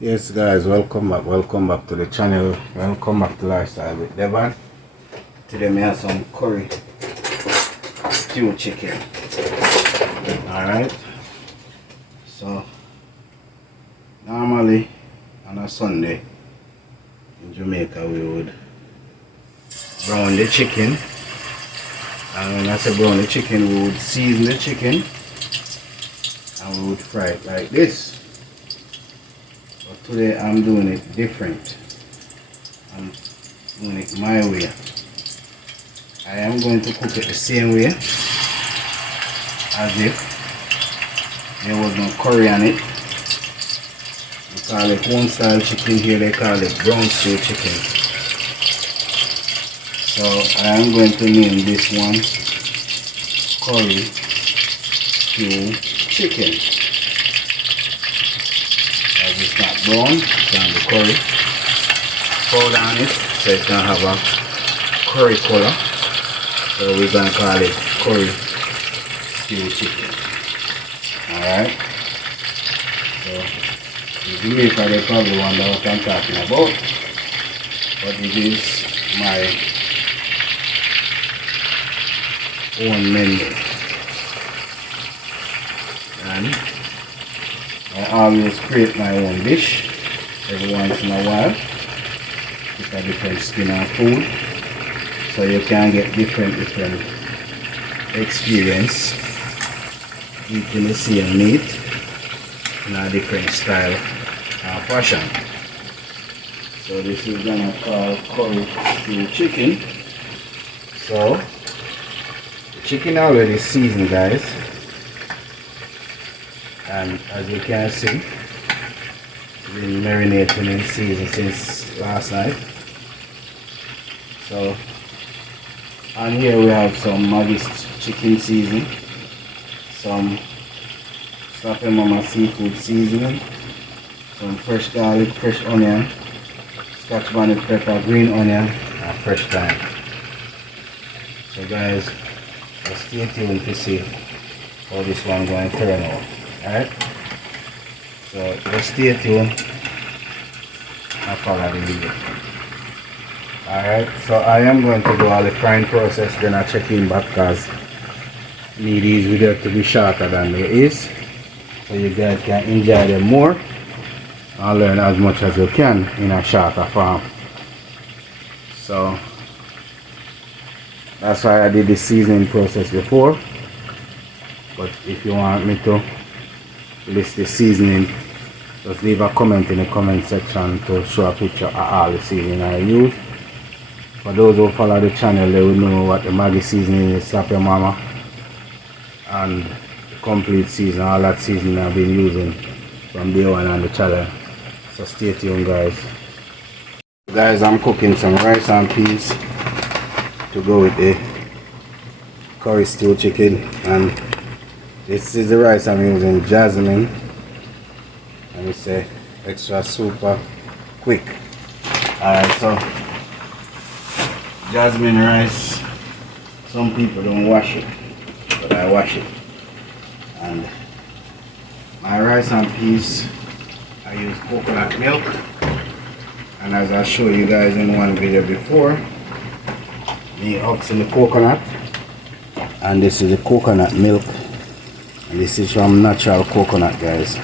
Yes guys, welcome back to the channel, welcome back to Lifestyle with Devon. Today we have some curry stew chicken. Alright, so normally on a Sunday in Jamaica we would brown the chicken, and when I say brown the chicken, we would season the chicken and we would fry it like this. But today I'm doing it different. I'm doing it my way. I am going to cook it the same way as if there was no curry on it. We call it home style chicken, here they call it brown stew chicken. So I am going to name this one curry stew chicken. As it's not brown, it's on the curry powder on it, so it's gonna have a curry color. So we're gonna call it curry stew chicken. Alright. So the Jamaica, they probably wonder what I'm talking about. But it is my own menu. And I always create my own dish every once in a while with a different spin on food, so you can get different experience eating the same meat in a different style and fashion. So this is gonna call curry stew chicken. So the chicken already seasoned, guys. And as you can see, it's been marinating in season since last night. So on here we have some Maggie's chicken seasoning, some Slappy Mama seafood seasoning, some fresh garlic, fresh onion, Scotch bonnet pepper, green onion, and fresh thyme. So guys, just stay tuned to see how this one going to turn out. Alright, so just stay tuned and follow the video. Alright, so I am going to do all the frying process, then I'll check in back because I need these videos to be shorter than there is, so you guys can enjoy them more and learn as much as you can in a shorter form. So that's why I did the seasoning process before, but if you want me to list the seasoning, just leave a comment in the comment section to show a picture of all the seasoning I use. For those who follow the channel, they will know what the Maggi seasoning is, Slappy Mama, and the complete season, all that seasoning I've been using from day one on the channel. So stay tuned, guys. Guys, I'm cooking some rice and peas to go with the curry stew chicken, and this is the rice I'm using, Jasmine, and it's extra super quick. Alright, so Jasmine rice, some people don't wash it, but I wash it. And my rice and peas, I use coconut milk, and as I showed you guys in one video before, me oxing the coconut, and this is the coconut milk. This is from natural coconut, guys.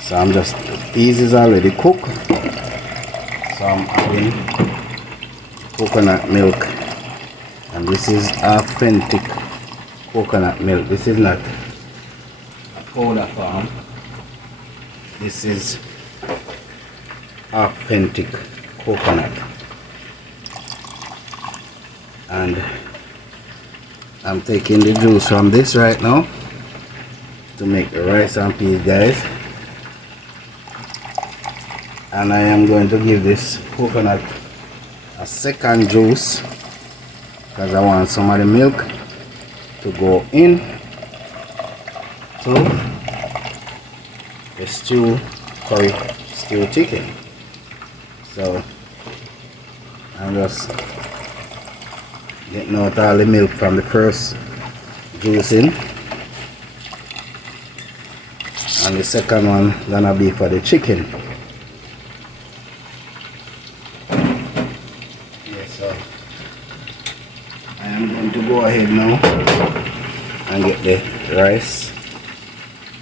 So I'm just, peas is already cooked, so I'm adding coconut milk, and this is authentic coconut milk. This is not a powder form, this is authentic coconut. And I'm taking the juice from this right now to make the rice and peas, guys. And I am going to give this coconut a second juice because I want some of the milk to go in to the curry stew chicken. So I'm just getting out all the milk from the first juice in. And the second one gonna be for the chicken. ahead now and get the rice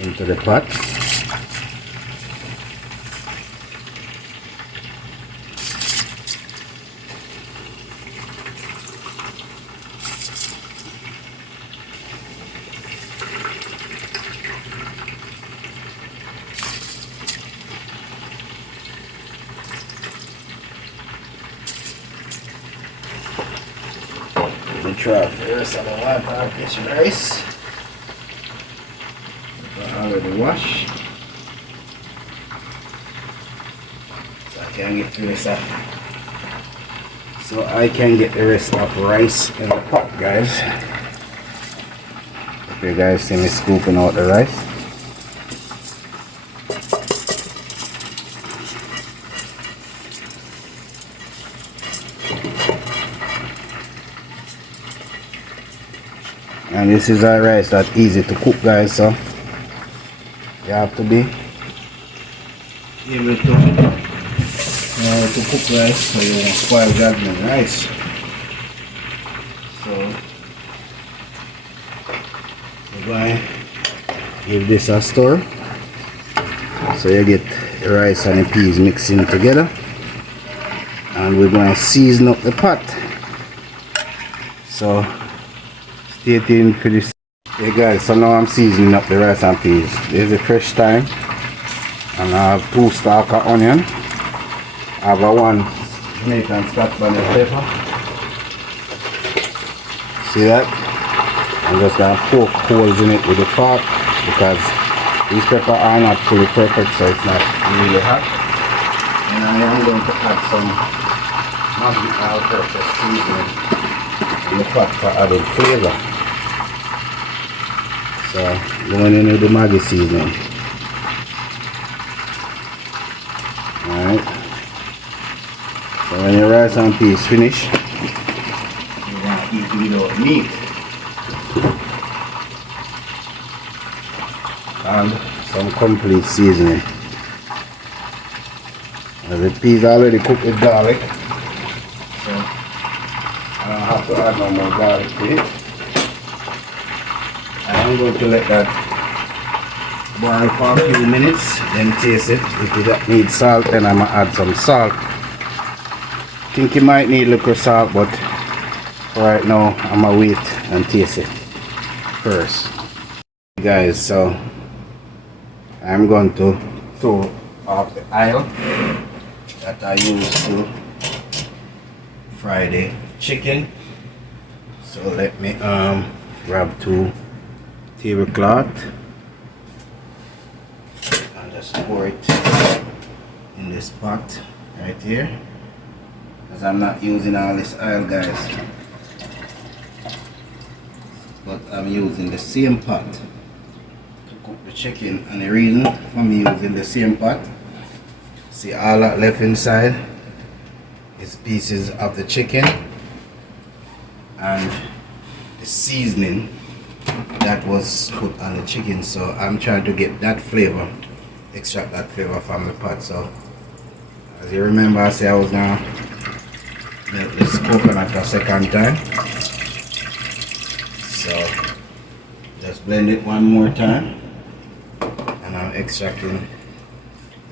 into the pot. Let me try first. I don't want to have this rice. I already washed. So I can get the rest of rice in the pot, guys. If you guys see me scooping out the rice. And this is a rice that's easy to cook, guys, so you have to be able to cook rice so you won't spoil judgment rice. So we're going to give this a stir so you get the rice and the peas mixing together, and we're going to season up the pot. So stay tuned for this. Hey guys, so now I'm seasoning up the rice and peas. This is the fresh thyme, and I have 2 stalks of onion. I have a 1 Jamaican Scotch bonnet pepper. See that? I'm just gonna poke holes in it with the fork because these peppers are not fully perfect, so it's not really hot. And I am going to add some Maggi all-purpose seasoning in the pot for added flavor. So going in with the Maggi seasoning. Alright. So when your rice and peas finish, you're gonna eat it without meat. And some complete seasoning. And the peas are already cooked with garlic, so I don't have to add no more garlic to it. I'm going to let that boil for a few minutes, then taste it. If it needs salt, then I'm going to add some salt. I think you might need a little salt, but for right now I'm going to wait and taste it first. Guys, so I'm going to throw off the oil that I used to fry the chicken. So let me grab 2 tablecloth and just pour it in this pot right here, because I'm not using all this oil, guys, but I'm using the same pot to cook the chicken. And the reason for me using the same pot, see all that left inside is pieces of the chicken and the seasoning that was put on the chicken. So I'm trying to get that flavor, extract that flavor from the pot. So as you remember, I said I was gonna melt this coconut a second time, so just blend it one more time, and I'm extracting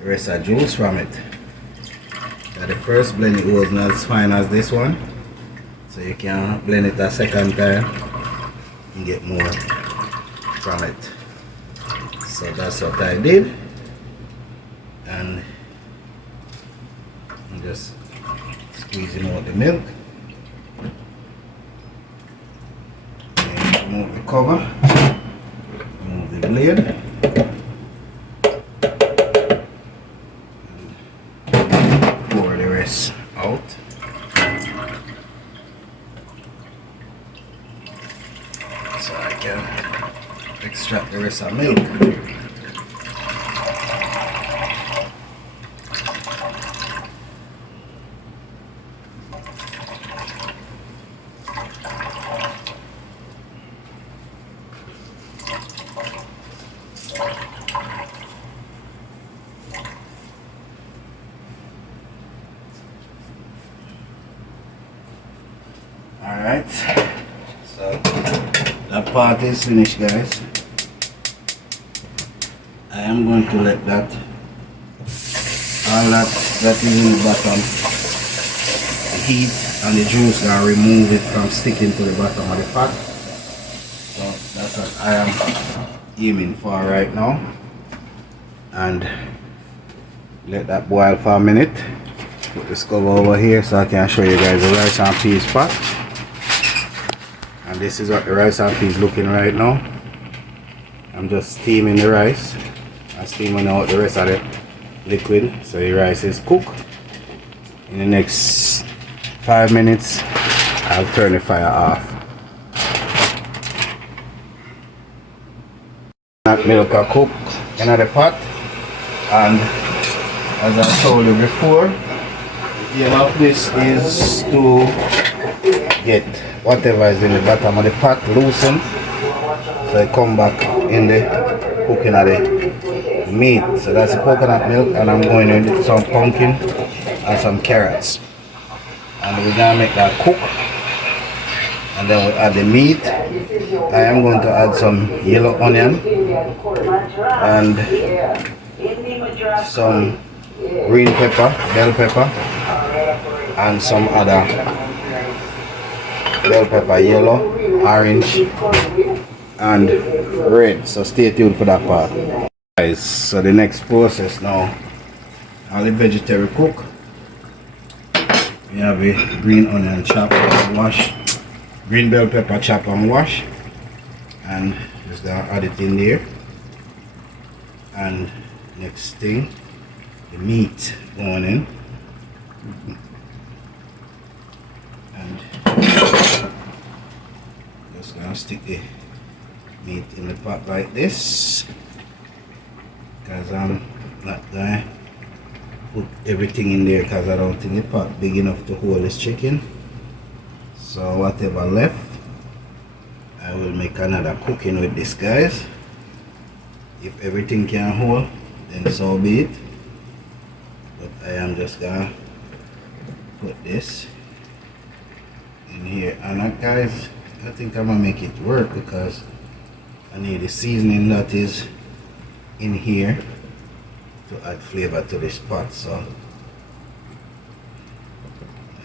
the rest of the juice from it. Now the first blend it was not as fine as this one, so you can blend it a second time and get more from it. So that's what I did, and I'm just squeezing out the milk. And remove the cover, remove the blade, and pour the rest out. So I can extract the rest of milk. Alright, so that part is finished, guys. I am going to let that all that is in the bottom, the heat and the juice are remove it from sticking to the bottom of the pot. So that's what I am aiming for right now. And let that boil for a minute. Put this cover over here so I can show you guys the rice and peas pot. And this is what the rice and peas looking right now. I'm just steaming the rice. I'm steaming out the rest of the liquid so the rice is cooked. In the next 5 minutes I'll turn the fire off. That milk are cooked in the pot, and as I told you before, the aim of this is to get whatever is in the bottom of the pot loosened so it come back in the cooking of the meat. So that's the coconut milk, and I'm going in with some pumpkin and some carrots, and we're gonna make that cook, and then we add the meat. I am going to add some yellow onion and some green pepper, bell pepper, and some other bell pepper, yellow, orange and red. So stay tuned for that part, guys. So the next process now, all the vegetable cook. We have a green onion chop and wash, green bell pepper chop and wash, and just gonna add it in there. And next thing, the meat going in, and just gonna stick the meat in the pot like this, because I'm not gonna put everything in there because I don't think the pot big enough to hold this chicken. So whatever left, I will make another cooking with this, guys. If everything can hold, then so be it. But I am just gonna put this in here, and guys, I think I'm gonna make it work because I need the seasoning that is in here to add flavor to this pot. So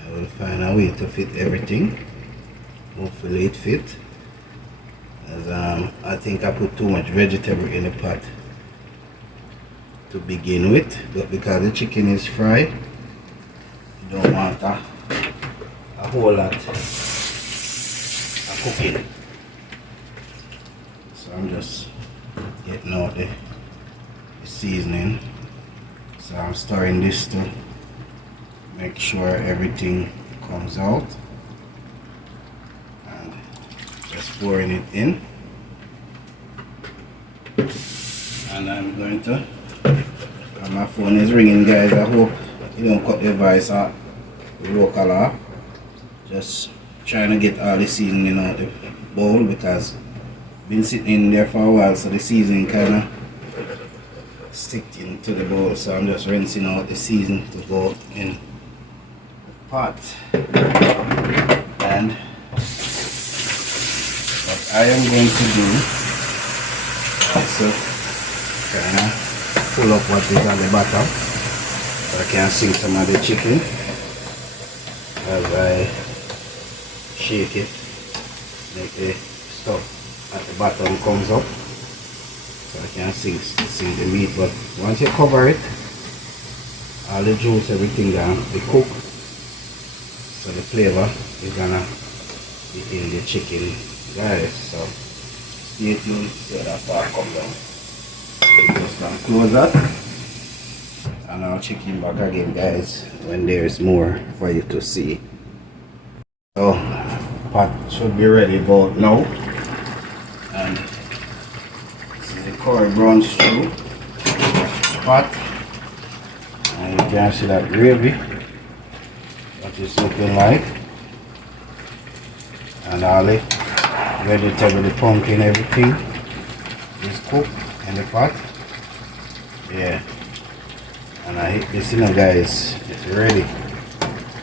I will find a way to fit everything. Hopefully it fit, as I think I put too much vegetable in the pot to begin with, but because the chicken is fried, you don't want a whole lot of cooking. So I'm just getting out the seasoning. So I'm stirring this to make sure everything comes out, and just pouring it in. And I'm going to, my phone is ringing, guys. I hope you don't cut the voice out, the vocal off. Just trying to get all the seasoning out the bowl because it's been sitting in there for a while, so the seasoning kind of stick into the bowl. So I'm just rinsing out the seasoning to go in the pot. And what I am going to do is to kind of pull up what is on the bottom so I can see some of the chicken as I shake it, make the stuff at the bottom comes up so I can see the meat. But once you cover it, all the juice, everything gonna be cooked, so the flavor is gonna be in the chicken, guys. So stay tuned till that part come down. Just gonna close that, and I'll check in back again, guys, when there's more for you to see. So pot should be ready about now, and this is the curry brown stew pot, and you can see that gravy what it's looking like, and all the vegetable, the pumpkin, everything is cooked in the pot. Yeah, and I hit this, guys, it's ready.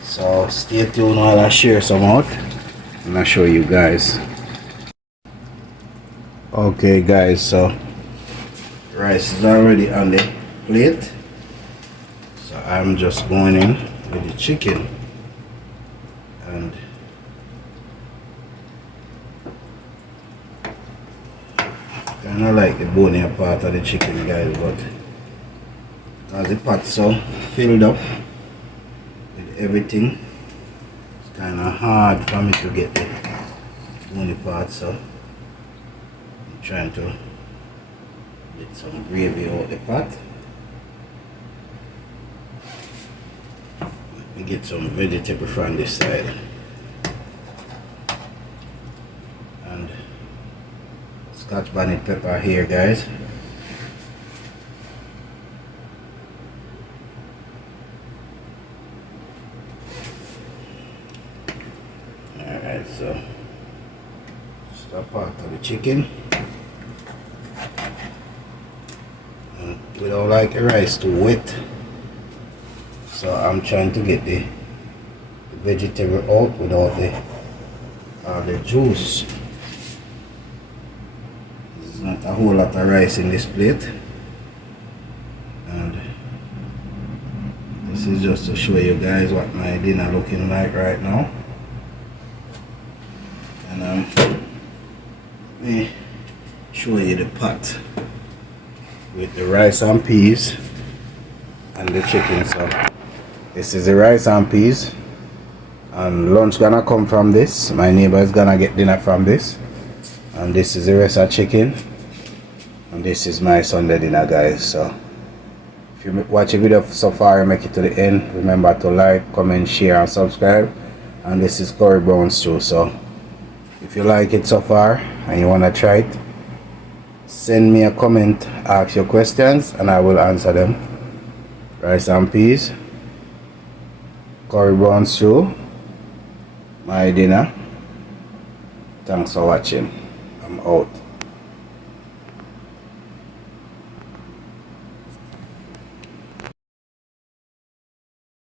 So stay tuned while I share some out and I'll show you guys. Okay guys, so rice is already on the plate, so I'm just going in with the chicken, and kind of like the bonier part of the chicken guys, but because the pot's so filled up with everything, it's kind of hard for me to get the bony part, so I'm trying to get some gravy out the pot. Let me get some vegetable from this side, and Scotch bonnet pepper here guys. Alright, so start part of the chicken, and we don't like the rice too wet, so I'm trying to get the vegetable out without the juice. There's not a whole lot of rice in this plate, and this is just to show you guys what my dinner looking like right now. And let me show you the pot with the rice and peas and the chicken. So this is the rice and peas, and lunch gonna come from this. My neighbor is gonna get dinner from this, and this is the rest of chicken, and this is my Sunday dinner guys. So if you watch the video so far and make it to the end, remember to like, comment, share and subscribe. And this is curry brown stew. So if you like it so far and you want to try it, send me a comment, ask your questions, and I will answer them. Rice and peas, curry brown stew, my dinner. Thanks for watching. I'm out.